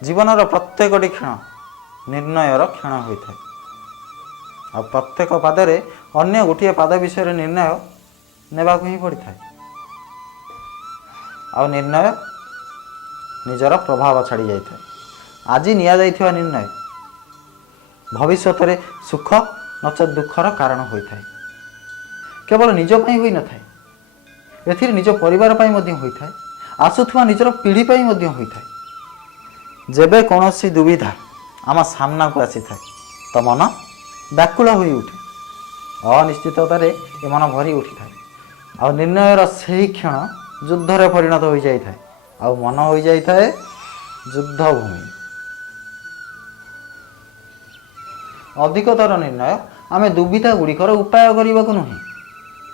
जीवनर प्रत्येकटी क्षण निर्णयर क्षण होता है। आ प्रत्येक पादरे अन्य गोटे पाद विषय निर्णय नेबाक ही पड़ी था। आ निर्णय निजर प्रभाव छाड़ी जाए। आज निया जाइथिबा निर्णय भविष्य में सुख नचेत दुखर कारण होता है। केवल निज पई होई न थाए, एथिर निज परिवार पई मध्य होता है, आसुथुवा निजर पीढ़ी पई मध्य होता है। जेबे कौनसी दुविधा आम सामना को आसी थाए तो मन व्याकुल होई उठे, अनिश्चिततार ए मन भरी उठी थाए। आ निर्णयर सही क्षण युद्धरे परिणत हो जाई थाए। आ मन हो जाई थाए युद्ध भूमि। अधिकतर निर्णय आमे दुविधा गुड़िकर उपाय करने को नुहे,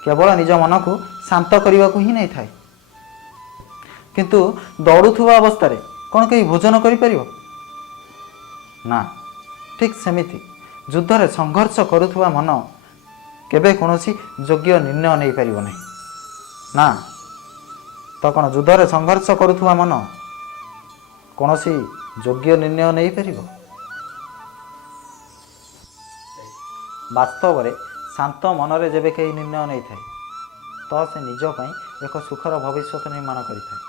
केवल निज मन को शांत करने को ही नहीं थाए। किंतु दौड़ुवा अवस्था कौन कहीं भोजन कर ना, ठीक सेमिति युद्धरे संघर्ष करुवा मन केबे कौनसी योग्य निर्णय नहीं पारिब नहीं ना। तो कौन युद्धरे संघर्ष करुवा मन कौनसी योग्य निर्णय नहीं पारिब। वास्तव में शांत मनरे जेबे कहीं निर्णय नहीं थाए तो से निज पई एक सुखर भविष्य निर्माण करिथाए।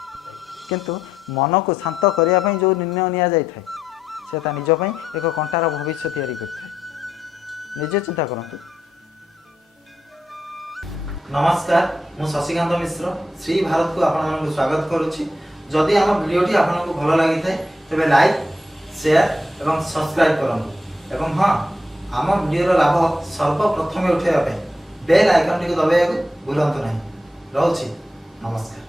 किंतु मन को शांत करने जो निर्णय निया जाय थाए से निज पई एक कंटार भविष्य तैयारी करथाए। निजे चिंता करंतु। नमस्कार, मु शशिकांत मिश्र श्री भारत को आपण स्वागत करुच्ची। जदि आम वीडियोटी आपको भल लगी थाए तेबे लाइक, शेयर एवं सब्सक्राइब करंतु। एवं हाँ, आम वीडियो लाभ सर्वप्रथमे उठाइबा बेल आइकन टी को दबाइବାକୁ भूलंतु नहीं। रहउछि, नमस्कार।